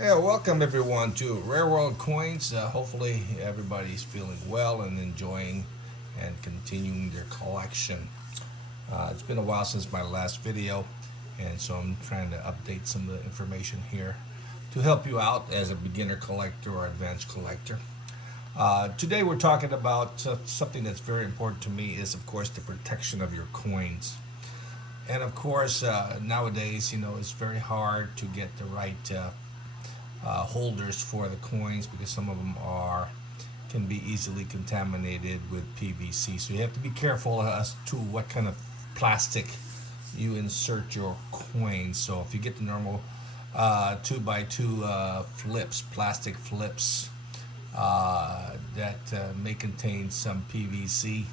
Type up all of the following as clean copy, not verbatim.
Hey, welcome everyone to Rare World Coins. Hopefully, everybody's feeling well and enjoying and continuing their collection. It's been a while since my last video, and so I'm trying to update some of the information here to help you out as a beginner collector or advanced collector. Today, we're talking about something that's very important to me is, of course, the protection of your coins. And of course, nowadays, it's very hard to get the right holders for the coins because some of them are can be easily contaminated with PVC. So you have to be careful as to what kind of plastic you insert your coins. So if you get the normal 2x2 flips, plastic flips that may contain some PVC,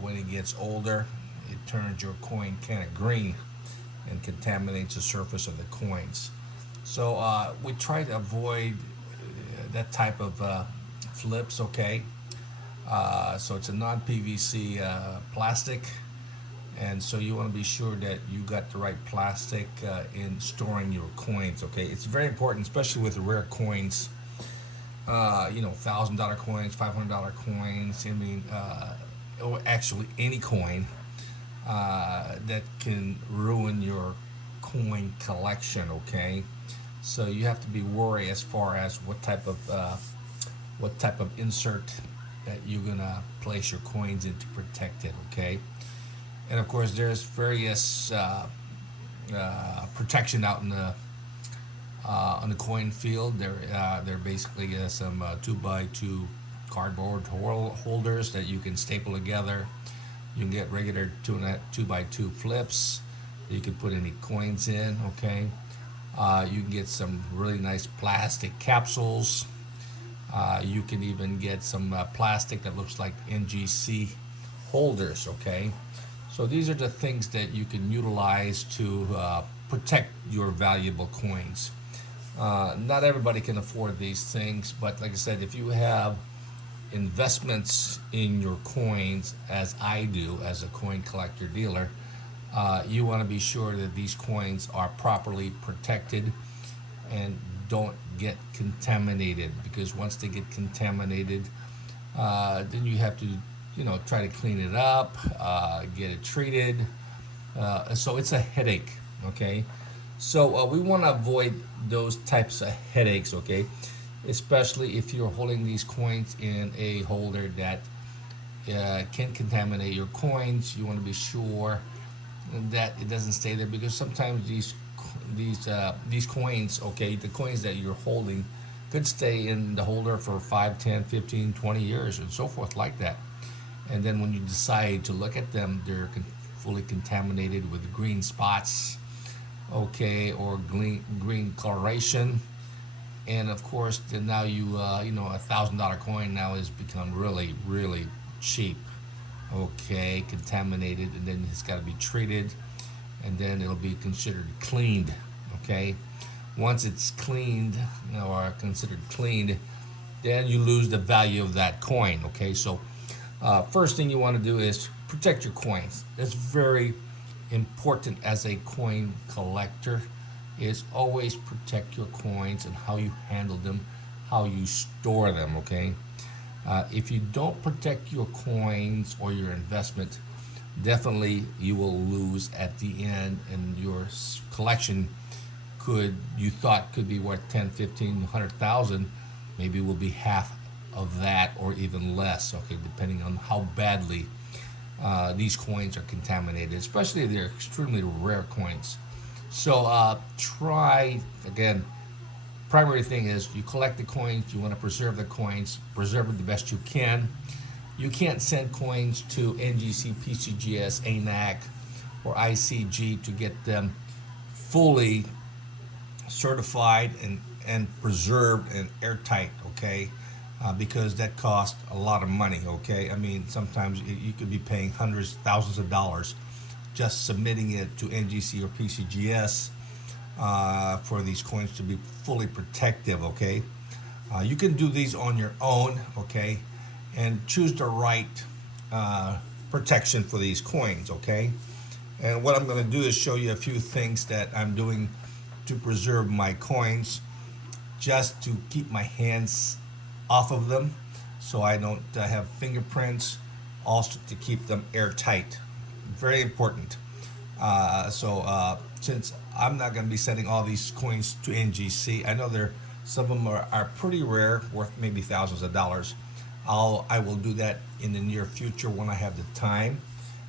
when it gets older, it turns your coin kind of green and contaminates the surface of the coins. So we try to avoid that type of flips, okay? So it's a non-PVC plastic, and so you want to be sure that you got the right plastic in storing your coins, okay? It's very important, especially with rare coins, $1,000 coins, $500 coins, or actually any coin that can ruin your coin collection, okay? So you have to be worried as far as what type of insert that you're gonna place your coins in to protect it, okay? And of course, there's various protection out in the on the coin field. There basically some 2x2 cardboard holders that you can staple together. You can get regular 2x2 flips. You can put any coins in, okay? You can get some really nice plastic capsules. You can even get some plastic that looks like NGC holders, okay? So these are the things that you can utilize to protect your valuable coins. Not everybody can afford these things, but like I said, if you have investments in your coins, as I do as a coin collector dealer, you want to be sure that these coins are properly protected and don't get contaminated, because once they get contaminated, then you have to try to clean it up, get it treated, so it's a headache, okay? So we want to avoid those types of headaches, okay? Especially if you're holding these coins in a holder that can contaminate your coins. You want to be sure that it doesn't stay there, because sometimes these coins, okay, the coins that you're holding could stay in the holder for 5, 10, 15, 20 years and so forth like that. And then when you decide to look at them, they're fully contaminated with green spots, okay, or green coloration. And of course, then now $1,000 coin now has become really, really cheap. Okay, contaminated, and then it's got to be treated, and then it'll be considered cleaned. Okay, once it's cleaned or considered cleaned, then you lose the value of that coin. Okay, so first thing you want to do is protect your coins. That's very important as a coin collector. Is always protect your coins and how you handle them, how you store them, okay? If you don't protect your coins or your investment, definitely you will lose at the end, and your collection you thought could be worth 10, 15, 100,000, maybe will be half of that or even less, okay, depending on how badly these coins are contaminated, especially if they're extremely rare coins. So try, again, primary thing is you collect the coins, you want to preserve the coins, preserve it the best you can. You can't send coins to NGC, PCGS, ANAC, or ICG to get them fully certified and preserved and airtight, okay? Because that costs a lot of money, okay? I mean, sometimes you could be paying hundreds, thousands of dollars just submitting it to NGC or PCGS for these coins to be fully protective, okay? You can do these on your own, okay? And choose the right protection for these coins, okay? And what I'm going to do is show you a few things that I'm doing to preserve my coins, just to keep my hands off of them so I don't have fingerprints, also to keep them airtight. Very important. Since I'm not going to be sending all these coins to NGC, I know some of them are pretty rare, worth maybe thousands of dollars. I will do that in the near future when I have the time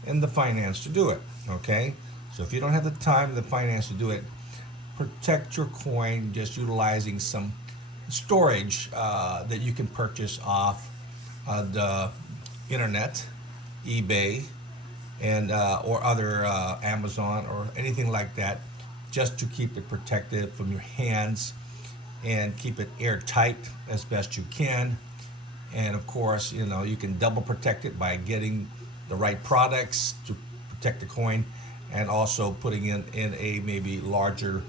and the finance to do it. Okay, so if you don't have the time and the finance to do it, protect your coin just utilizing some storage that you can purchase off the internet, eBay, and or other Amazon or anything like that, just to keep it protected from your hands and keep it airtight as best you can. And of course, you can double protect it by getting the right products to protect the coin, and also putting in a maybe larger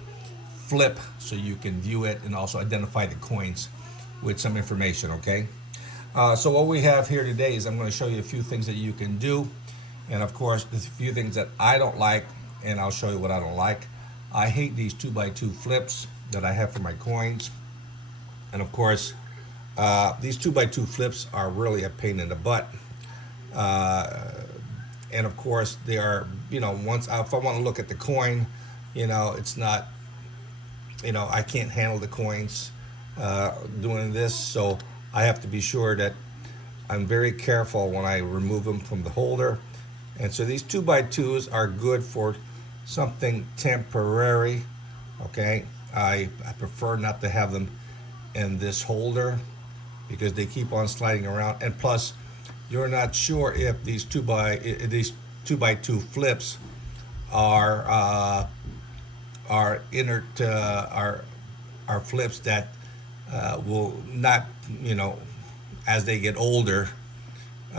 flip so you can view it and also identify the coins with some information. Okay. So what we have here today is I'm going to show you a few things that you can do, and of course there's a few things that I don't like, and I'll show you what I don't like. I hate these 2x2 flips that I have for my coins, and of course these 2x2 flips are really a pain in the butt. And of course they are, once if I want to look at the coin, it's not, I can't handle the coins doing this, so I have to be sure that I'm very careful when I remove them from the holder. And so these 2x2s are good for something temporary. Okay, I prefer not to have them in this holder because they keep on sliding around, and plus you're not sure if these 2x2 flips are inert are flips that will not, as they get older,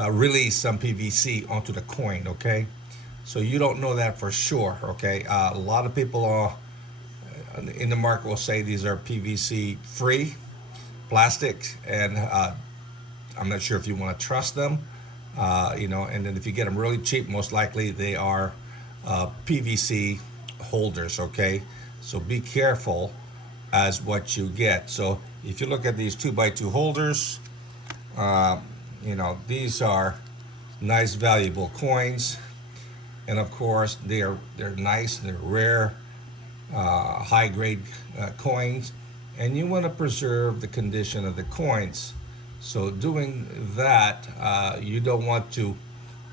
release some PVC onto the coin. Okay, so you don't know that for sure. Okay, a lot of people in the market will say these are PVC free plastic, and I'm not sure if you want to trust them. And then if you get them really cheap, most likely they are PVC holders. Okay, so be careful as what you get. So if you look at these 2x2 holders, these are nice valuable coins, and of course they're nice, they're rare, high grade coins, and you want to preserve the condition of the coins. So doing that, you don't want to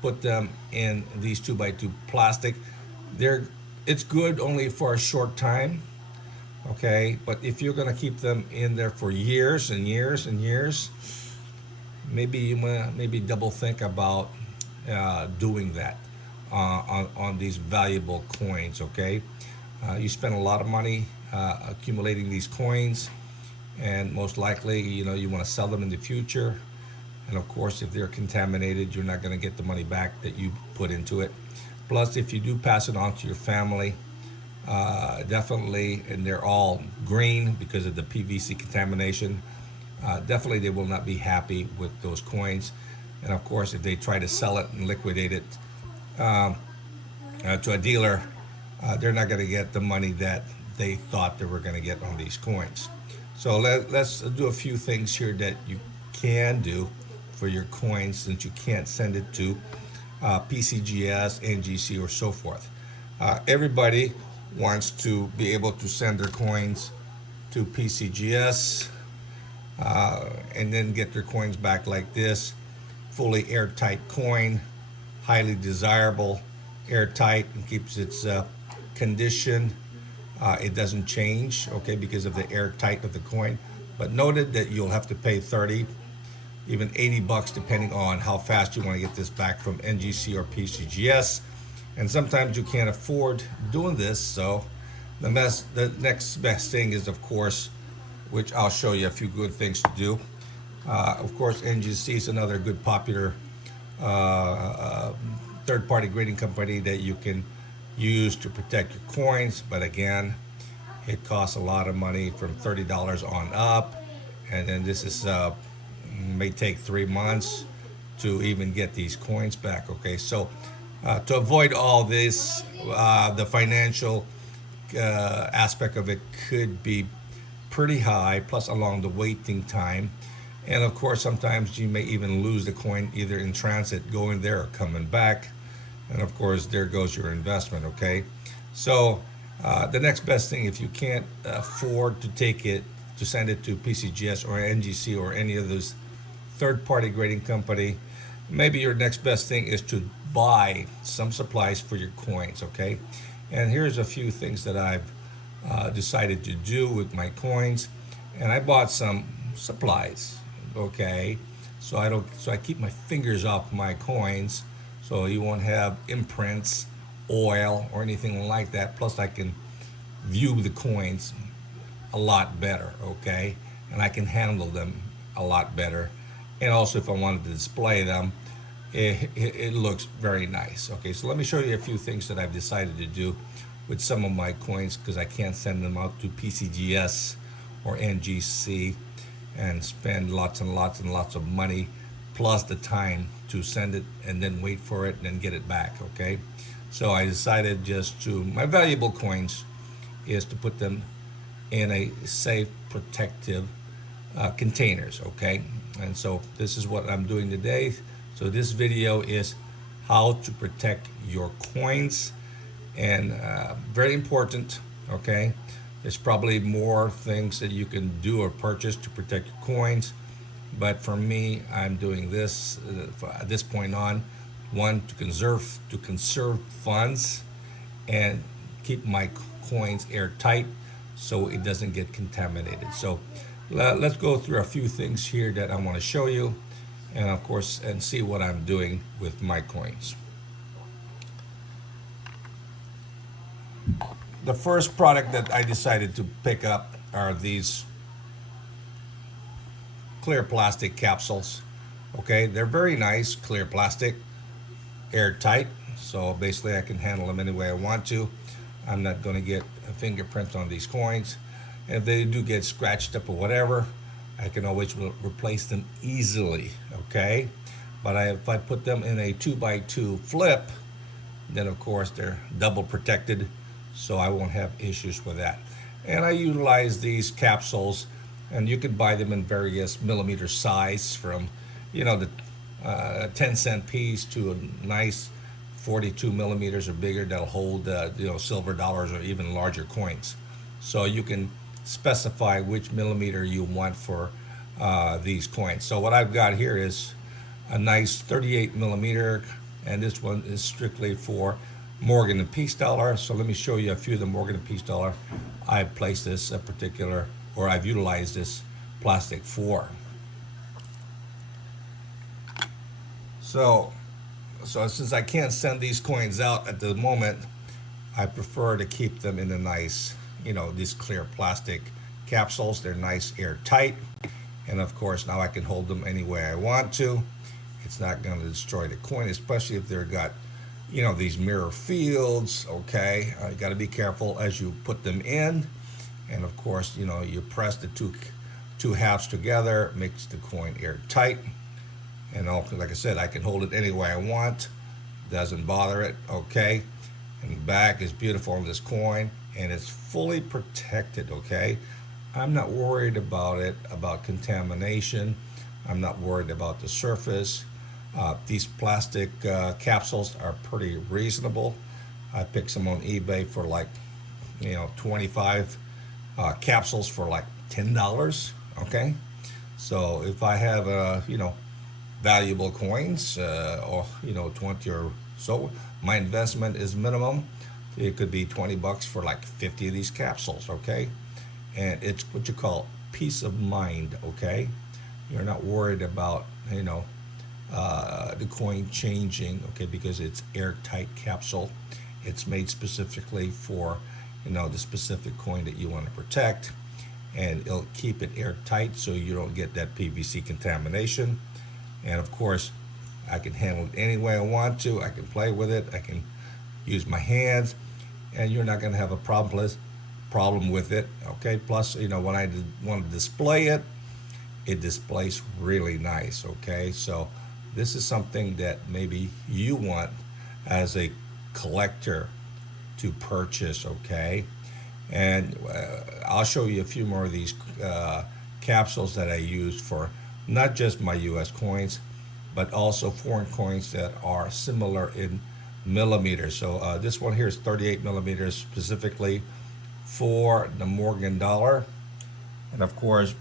put them in these 2x2 plastic. It's good only for a short time. Okay, but if you're going to keep them in there for years and years and years, maybe you want to maybe double think about doing that on these valuable coins. Okay, you spend a lot of money accumulating these coins, and most likely you want to sell them in the future, and of course if they're contaminated, you're not going to get the money back that you put into it. Plus, if you do pass it on to your family, definitely, and they're all green because of the PVC contamination, definitely they will not be happy with those coins. And of course, if they try to sell it and liquidate it to a dealer, they're not going to get the money that they thought they were going to get on these coins. So let's do a few things here that you can do for your coins, since you can't send it to PCGS, NGC, or so forth. Everybody wants to be able to send their coins to PCGS and then get their coins back like this. Fully airtight coin, highly desirable, airtight, and keeps its condition. It doesn't change, okay, because of the airtight of the coin. But noted that you'll have to pay 30, even $80, depending on how fast you want to get this back from NGC or PCGS. And sometimes you can't afford doing this, so the next best thing is, of course, which I'll show you a few good things to do. Of course, NGC is another good popular third-party grading company that you can use to protect your coins, but again, it costs a lot of money, from $30 on up, and then this is may take 3 months to even get these coins back. Okay, so to avoid all this, the financial aspect of it could be pretty high, plus along the waiting time. And of course, sometimes you may even lose the coin either in transit, going there or coming back. And of course, there goes your investment, okay? So, the next best thing, if you can't afford to take it, to send it to PCGS or NGC or any of those third party grading company, maybe your next best thing is to buy some supplies for your coins, okay? And here's a few things that I've decided to do with my coins. And I bought some supplies, okay? So I keep my fingers off my coins so you won't have imprints, oil, or anything like that. Plus, I can view the coins a lot better, okay? And I can handle them a lot better. And also, if I wanted to display them, it looks very nice. Okay, so let me show you a few things that I've decided to do with some of my coins because I can't send them out to PCGS or NGC and spend lots and lots and lots of money plus the time to send it and then wait for it and then get it back, okay? So I decided just to, my valuable coins is to put them in a safe, protective containers, okay? And so this is what I'm doing today. So this video is how to protect your coins, and very important, okay? There's probably more things that you can do or purchase to protect your coins, but for me, I'm doing this at this point on, one, to conserve funds and keep my coins airtight so it doesn't get contaminated. So let's go through a few things here that I want to show you, and of course, and see what I'm doing with my coins. The first product that I decided to pick up are these clear plastic capsules. Okay, they're very nice, clear plastic, airtight. So basically I can handle them any way I want to. I'm not going to get a fingerprint on these coins. And if they do get scratched up or whatever, I can always replace them easily, okay? But if I put them in a 2x2 flip, then of course they're double protected, so I won't have issues with that. And I utilize these capsules, and you can buy them in various millimeter size from, the 10-cent piece to a nice 42 millimeters or bigger that'll hold, silver dollars or even larger coins. So you can specify which millimeter you want for these coins. So what I've got here is a nice 38 millimeter, and this one is strictly for Morgan and Peace dollar. So let me show you a few of the Morgan and Peace dollar I've placed this I've utilized this plastic for. So since I can't send these coins out at the moment, I prefer to keep them in a nice, these clear plastic capsules. They're nice, airtight, and of course now I can hold them any way I want to. It's not going to destroy the coin, especially if they've got, these mirror fields. Okay, you got to be careful as you put them in, and of course, you press the two halves together, makes the coin airtight. And like I said, I can hold it any way I want. Doesn't bother it. Okay, and the back is beautiful on this coin, and it's fully protected. Okay, I'm not worried about contamination. I'm not worried about the surface. These plastic capsules are pretty reasonable. I picked some on eBay for like, 25 capsules for like $10. Okay, so if I have valuable coins, or 20 or so, my investment is minimum. It could be $20 for like 50 of these capsules. Okay, and it's what you call peace of mind. Okay, you're not worried about the coin changing, okay, because it's airtight capsule. It's made specifically for the specific coin that you want to protect, and it'll keep it airtight so you don't get that PVC contamination. And of course, I can handle it any way I want to. I can play with it. I can use my hands, and you're not going to have a problem with it. Okay. Plus, when I want to display it, it displays really nice. Okay. So this is something that maybe you want as a collector to purchase. Okay. And I'll show you a few more of these capsules that I use for not just my US coins, but also foreign coins that are similar in millimeters. So this one here is 38 millimeters specifically for the Morgan dollar. And of course,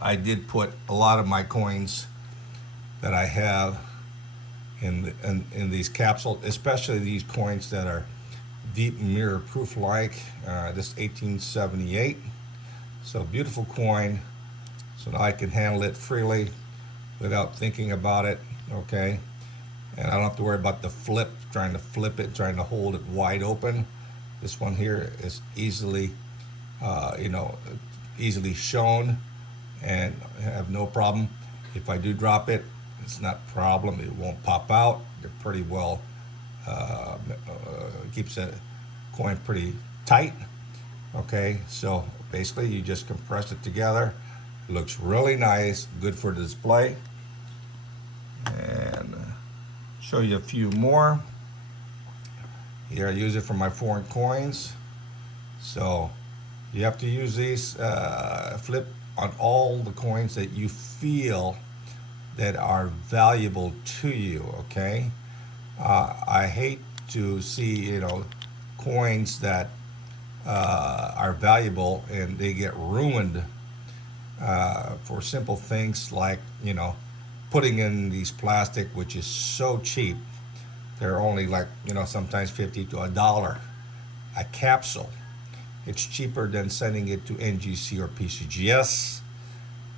I did put a lot of my coins that I have in these capsules, especially these coins that are deep mirror proof like this 1878. So beautiful coin. So now I can handle it freely without thinking about it. Okay. And I don't have to worry about the flip, trying to flip it, trying to hold it wide open. This one here is easily, you know, easily shown and have no problem. If I do drop it, it's not a problem. It won't pop out. They're pretty well, keeps the coin pretty tight. Okay, so basically you just compress it together. It looks really nice, good for display. And show you a few more. Here I use it for my foreign coins. So you have to use these, flip on all the coins that you feel that are valuable to you, okay? I hate to see, you know, coins that are valuable and they get ruined for simple things like, you know, putting in these plastic, which is so cheap. They're only like, you know, sometimes 50 to $1 a capsule. It's cheaper than sending it to NGC or PCGS,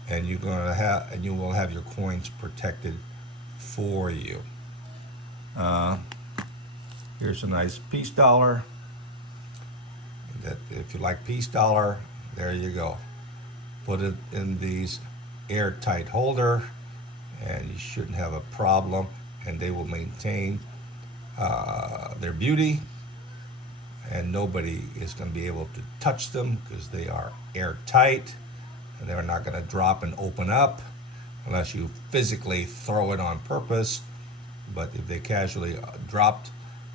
and you will have your coins protected for you. Here's a nice peace dollar. That if you like peace dollar, there you go. Put it in these airtight holder, and you shouldn't have a problem, and they will maintain their beauty, and nobody is going to be able to touch them because they are airtight, and they're not going to drop and open up unless you physically throw it on purpose. But if they casually dropped,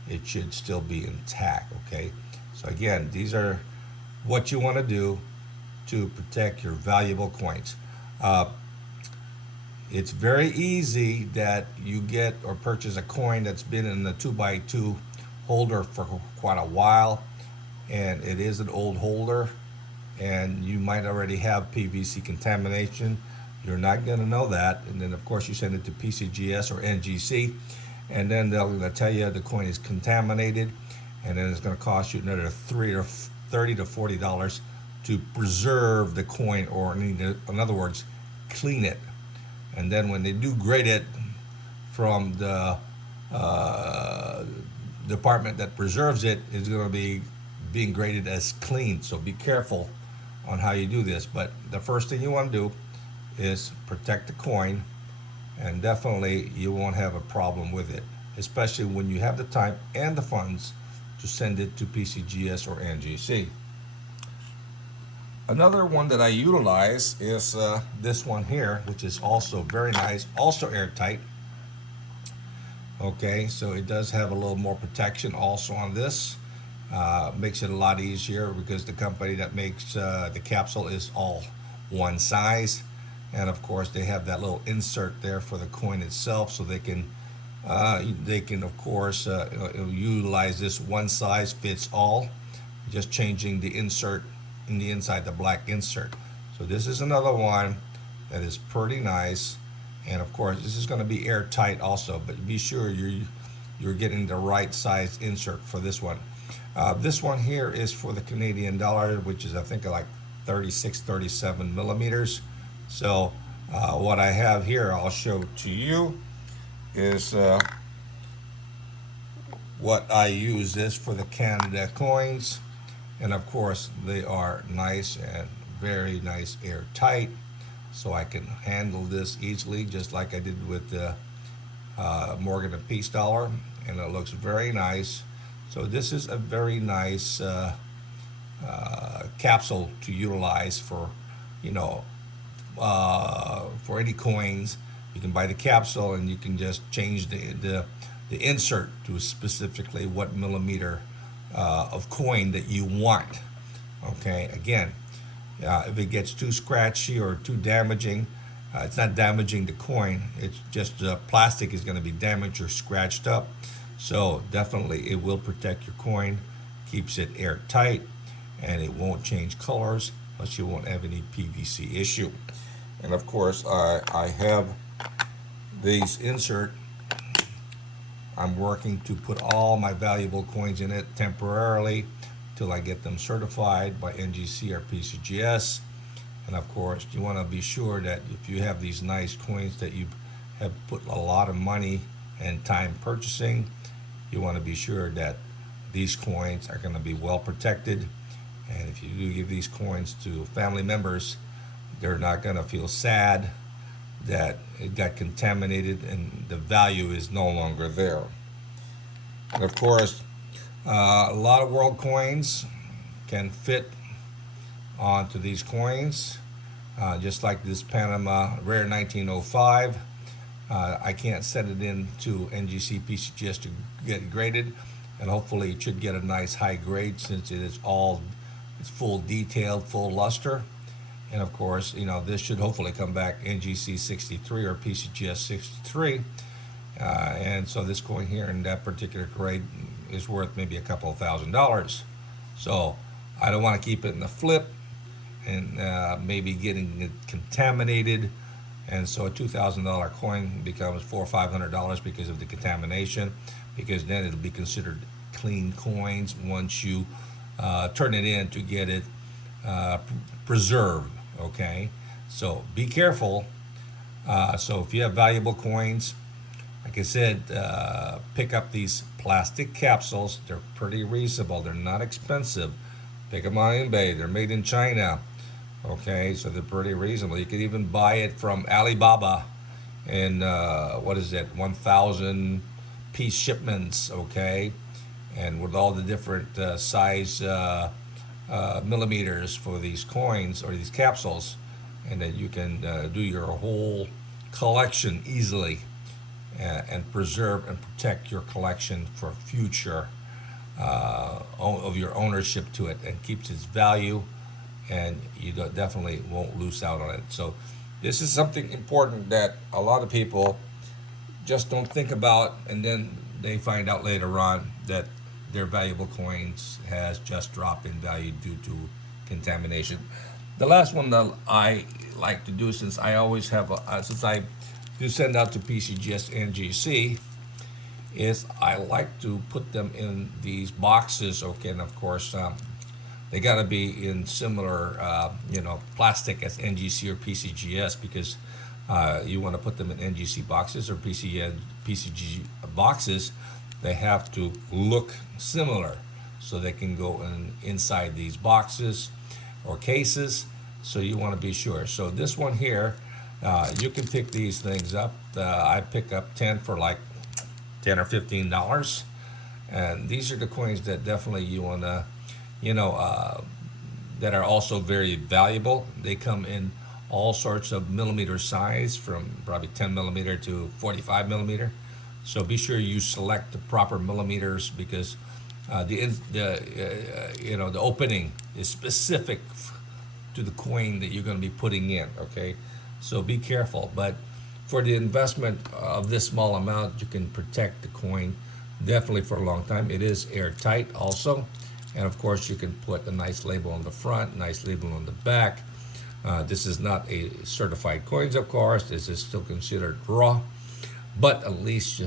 it should still be intact. Okay, so again, these are what you want to do to protect your valuable coins. It's very easy that you get or purchase a coin that's been in the 2x2 holder for quite a while, and it is an old holder, and you might already have PVC contamination. You're not going to know that, and then of course you send it to PCGS or NGC, and then they'll tell you the coin is contaminated, and then it's going to cost you another $30 to $40 to preserve the coin, or in other words, clean it. And then when they do grade it from the department that preserves it, it's going to be being graded as clean. So be careful on how you do this. But the first thing you want to do is protect the coin, and definitely you won't have a problem with it, especially when you have the time and the funds to send it to PCGS or NGC. Another one that I utilize is this one here, which is also very nice, also airtight. Okay, so it does have a little more protection also on this. Makes it a lot easier because the company that makes the capsule is all one size. And of course they have that little insert there for the coin itself, so they can of course utilize this one size fits all, just changing the insert in the inside, the black insert. So this is another one that is pretty nice, and of course this is going to be airtight also, but be sure you're getting the right size insert for this one. This one here is for the Canadian dollar, which is I think like 36, 37 millimeters. So what I have here, I'll show to you, is what I use this for the Canada coins. And of course they are nice and very nice airtight, so I can handle this easily, just like I did with the Morgan and Peace dollar, and it looks very nice. So this is a very nice capsule to utilize for, you know, for any coins. You can buy the capsule and you can just change the insert to specifically what millimeter of coin that you want. Okay, again, if it gets too scratchy or too damaging, it's not damaging the coin. It's just the plastic is going to be damaged or scratched up. So definitely, it will protect your coin, keeps it airtight, and it won't change colors. Plus, you won't have any PVC issue. And of course, I have these insert. I'm working to put all my valuable coins in it temporarily till I get them certified by NGC or PCGS. And of course, you want to be sure that if you have these nice coins that you have put a lot of money and time purchasing, you want to be sure that these coins are going to be well protected. And if you do give these coins to family members, they're not going to feel sad that it got contaminated and the value is no longer there. And of course, a lot of world coins can fit onto these coins, just like this Panama Rare 1905. I can't set it into NGC PCGS to get it graded, and hopefully it should get a nice high grade since it's full detailed, full luster. And of course, this should hopefully come back NGC 63 or PCGS 63. And so this coin here in that particular grade is worth maybe a couple of $1,000s. So I don't want to keep it in the flip and maybe getting it contaminated. And so a $2,000 coin becomes $400 or $500 because of the contamination, because then it'll be considered clean coins once you turn it in to get it preserved. Okay, so be careful. So if you have valuable coins, like I said, pick up these plastic capsules. They're pretty reasonable. They're not expensive. Pick them on eBay. They're made in China. Okay, so they're pretty reasonable. You can even buy it from Alibaba in 1,000 piece shipments. Okay, and with all the different size millimeters for these coins or these capsules, and then you can do your whole collection easily and preserve and protect your collection for future of your ownership to it, and keeps its value, and you definitely won't lose out on it. So this is something important that a lot of people just don't think about, and then they find out later on that their valuable coins has just dropped in value due to contamination. The last one that I like to do, since I always have, since I do send out to PCGS NGC, is I like to put them in these boxes. Okay, and of course they got to be in similar, plastic as NGC or PCGS, because you want to put them in NGC boxes or PCG boxes. They have to look similar so they can go inside these boxes or cases. So you want to be sure. So this one here, you can pick these things up. I pick up 10 for like $10 or $15, and these are the coins that definitely you want to, that are also very valuable. They come in all sorts of millimeter size, from probably 10 millimeter to 45 millimeter. So be sure you select the proper millimeters, because the opening is specific to the coin that you're going to be putting in. Okay, so be careful. But for the investment of this small amount, you can protect the coin definitely for a long time. It is airtight also, and of course you can put a nice label on the front, nice label on the back. This is not a certified coins, of course. This is still considered raw. But at least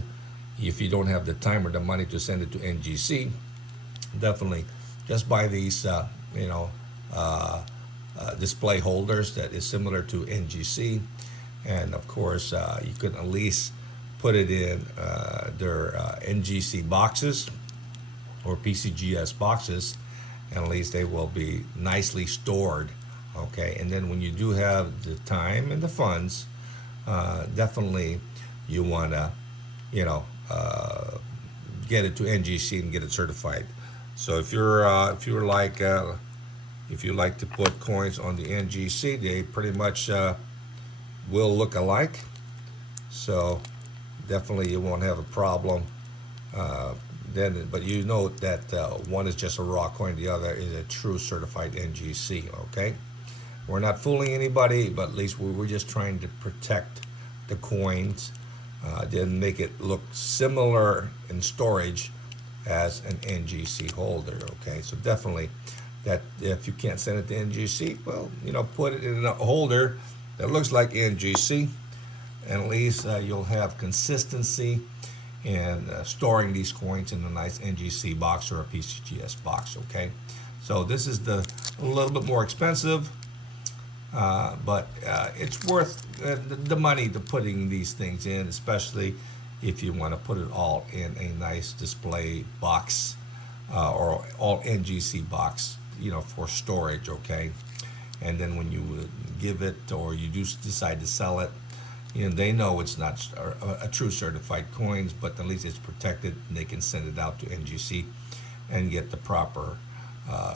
if you don't have the time or the money to send it to NGC, definitely just buy these, display holders that is similar to NGC. And of course, you could at least put it in their NGC boxes or PCGS boxes, and at least they will be nicely stored. Okay, and then when you do have the time and the funds, definitely you want to, get it to NGC and get it certified. So if you like to put coins on the NGC, they pretty much will look alike. So definitely you won't have a problem. then, but you note that one is just a raw coin, the other is a true certified NGC. Okay, we're not fooling anybody, but at least we're just trying to protect the coins, then make it look similar in storage as an NGC holder. Okay, so definitely that if you can't send it to NGC, well, put it in a holder that looks like NGC, and at least you'll have consistency in storing these coins in a nice NGC box or a PCGS box. Okay, so this is a little bit more expensive, but it's worth the money to putting these things in, especially if you want to put it all in a nice display box or all NGC box, for storage. Okay, and then when you give it or you do decide to sell it, they know it's not a true certified coins, but at least it's protected, and they can send it out to NGC and get the proper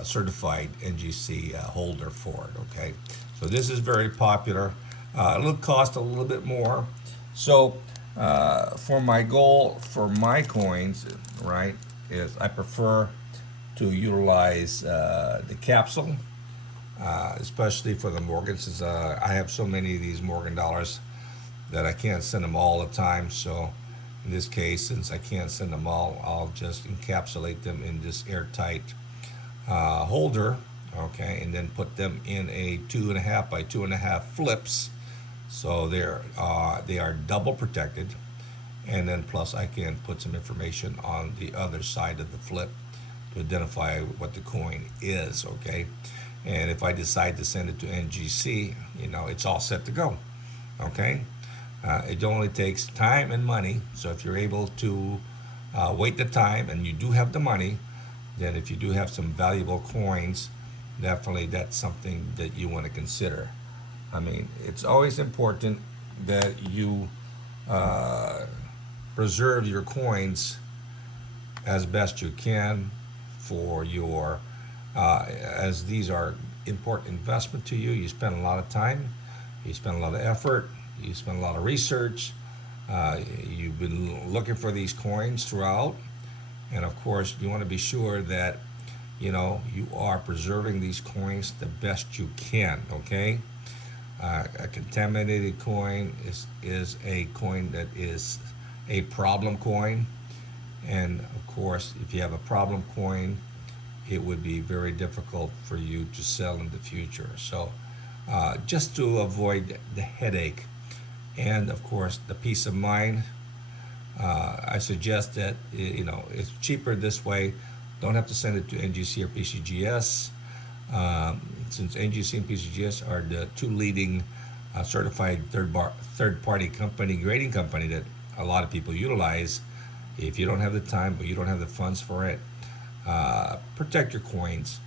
certified NGC holder for it. Okay, so this is very popular. It'll cost a little bit more. So for my goal for my coins, right, is I prefer to utilize the capsule, especially for the Morgan, since I have so many of these Morgan dollars that I can't send them all the time. So in this case, since I can't send them all, I'll just encapsulate them in this airtight holder, okay, and then put them in a 2.5 by 2.5 flips, so they are double protected, and then plus I can put some information on the other side of the flip to identify what the coin is. Okay, and if I decide to send it to NGC, it's all set to go. Okay, it only takes time and money. So if you're able to wait the time and you do have the money, then if you do have some valuable coins, definitely that's something that you want to consider. I mean, it's always important that you preserve your coins as best you can for your, as these are important investment to you. You spend a lot of time, you spend a lot of effort, you spend a lot of research. You've been looking for these coins throughout, and of course, you want to be sure that you are preserving these coins the best you can. Okay, a contaminated coin is a coin that is a problem coin, and of course, if you have a problem coin, it would be very difficult for you to sell in the future. So, just to avoid the headache and of course the peace of mind, I suggest that it's cheaper this way. Don't have to send it to NGC or PCGS, since NGC and PCGS are the two leading certified third-party grading company that a lot of people utilize. If you don't have the time or you don't have the funds for it, protect your coins,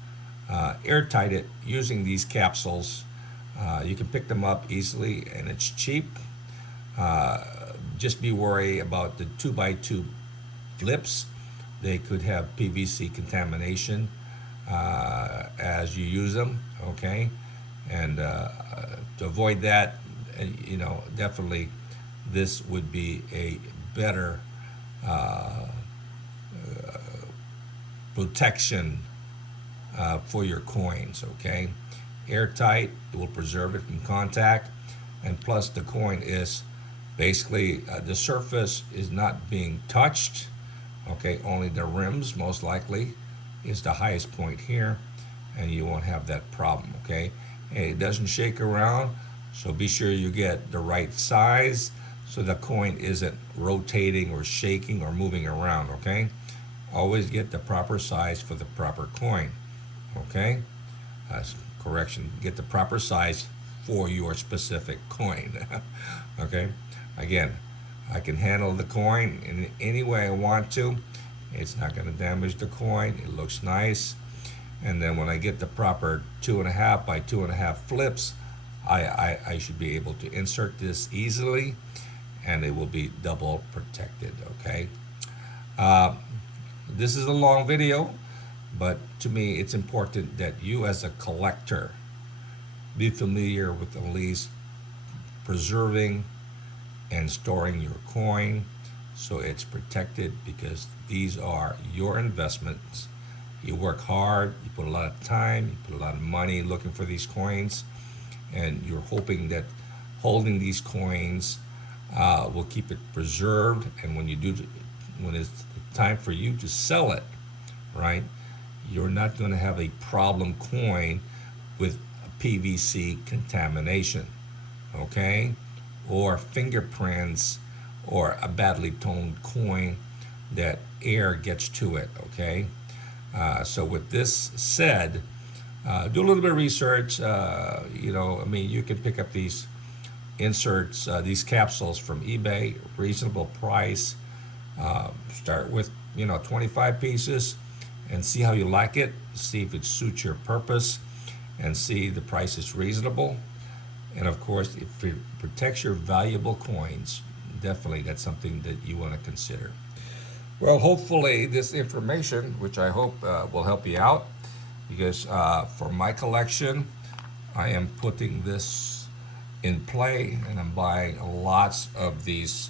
airtight it using these capsules. You can pick them up easily and it's cheap. Just be worried about the 2x2 flips. They could have PVC contamination as you use them. Okay, and to avoid that, definitely this would be a better protection for your coins. Okay, airtight, it will preserve it from contact, and plus the coin is basically the surface is not being touched. Okay, only the rims most likely is the highest point here, and you won't have that problem. Okay, and it doesn't shake around, so be sure you get the right size so the coin isn't rotating or shaking or moving around. Okay, always get the proper size for the proper coin. Okay, correction, get the proper size for your specific coin. Okay, again, I can handle the coin in any way I want to. It's not going to damage the coin. It looks nice. And then when I get the proper 2.5 by 2.5 flips, I should be able to insert this easily, and it will be double protected. Okay. This is a long video, but to me it's important that you as a collector be familiar with at least preserving and storing your coin so it's protected, because these are your investments. You work hard, you put a lot of time, you put a lot of money looking for these coins, and you're hoping that holding these coins will keep it preserved. And when it's time for you to sell it, right, you're not going to have a problem coin with PVC contamination, okay, or fingerprints, or a badly toned coin that air gets to it, okay. So with this said, do a little bit of research. I mean, you can pick up these inserts, these capsules from eBay, reasonable price. Start with 25 pieces and see how you like it. See if it suits your purpose, and see the price is reasonable. And of course, if it protects your valuable coins, definitely that's something that you want to consider. Well, hopefully this information, which I hope will help you out, because for my collection, I am putting this in play, and I'm buying lots of these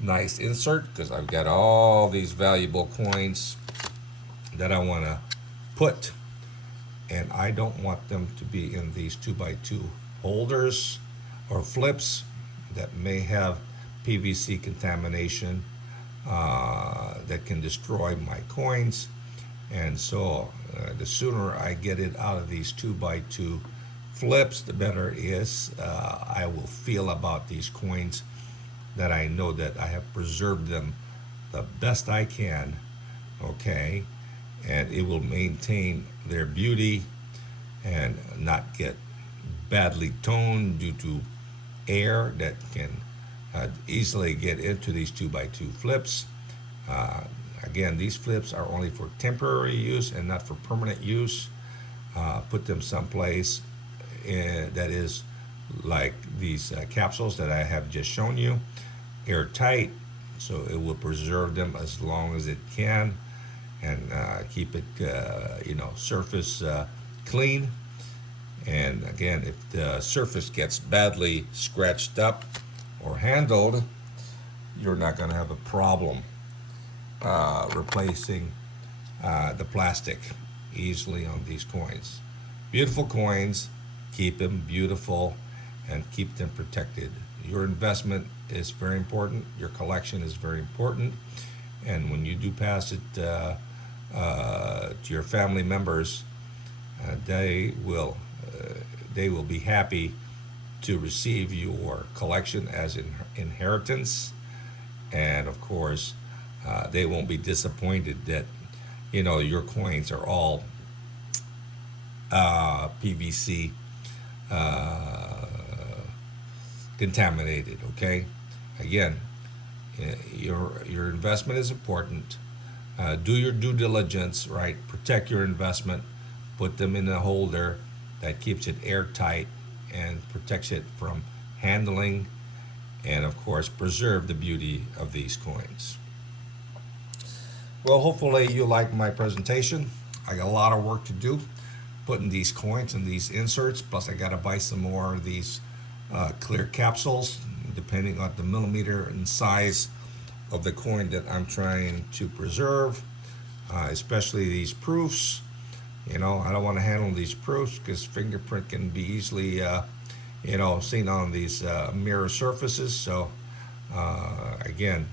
nice insert, because I've got all these valuable coins that I want to put, and I don't want them to be in these 2x2 holders or flips that may have PVC contamination that can destroy my coins. And so the sooner I get it out of these 2x2 flips, the better it is. I will feel about these coins, that I know that I have preserved them the best I can, okay, and it will maintain their beauty and not get badly toned due to air that can easily get into these 2x2 flips. Again, these flips are only for temporary use and not for permanent use. Put them someplace that is like these capsules that I have just shown you, airtight, so it will preserve them as long as it can, and keep it surface clean. And again, if the surface gets badly scratched up or handled, you're not going to have a problem replacing the plastic easily on these coins. Beautiful coins, keep them beautiful and keep them protected. Your investment is very important. Your collection is very important. And when you do pass it to your family members, they will be happy to receive your collection as inheritance. And of course, they won't be disappointed that your coins are all PVC contaminated. Okay, again, your investment is important. Do your due diligence, right? Protect your investment. Put them in a holder that keeps it airtight and protects it from handling, and of course, preserve the beauty of these coins. Well, hopefully you like my presentation. I got a lot of work to do putting these coins in these inserts, plus I got to buy some more of these clear capsules, depending on the millimeter and size of the coin that I'm trying to preserve, especially these proofs. I don't want to handle these proofs because fingerprint can be easily seen on these mirror surfaces. So again,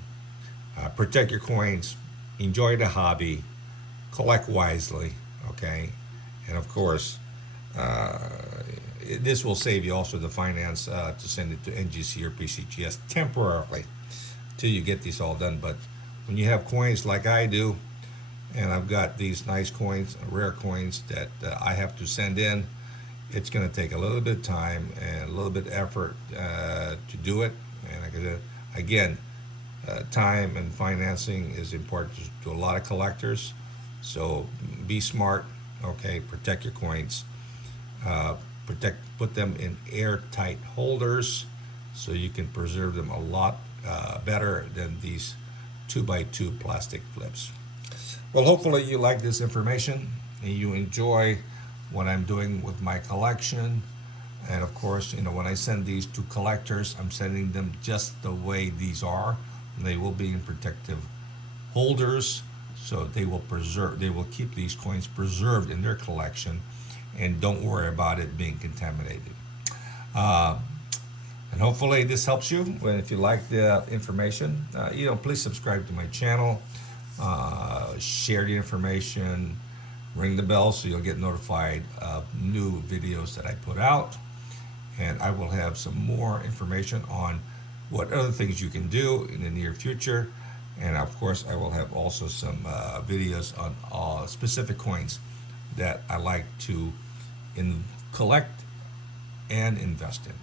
protect your coins, enjoy the hobby, collect wisely, okay? And of course, this will save you also the finance to send it to NGC or PCGS temporarily till you get these all done. But when you have coins like I do, and I've got these nice coins, rare coins that I have to send in, it's going to take a little bit of time and a little bit of effort to do it. And again, time and financing is important to a lot of collectors. So be smart, okay? Protect your coins. Put them in airtight holders so you can preserve them a lot better than these 2x2 plastic flips. Well, hopefully you like this information and you enjoy what I'm doing with my collection. And of course, when I send these to collectors, I'm sending them just the way these are. They will be in protective holders So they will keep these coins preserved in their collection, and don't worry about it being contaminated. Uh, and hopefully this helps you. If you like the information, please subscribe to my channel, share the information, ring the bell so you'll get notified of new videos that I put out. And I will have some more information on what other things you can do in the near future. And of course, I will have also some videos on specific coins that I like to collect and invest in.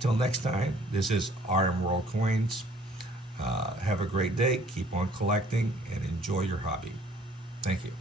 Till next time, this is RMworldcoins. Have a great day. Keep on collecting and enjoy your hobby. Thank you.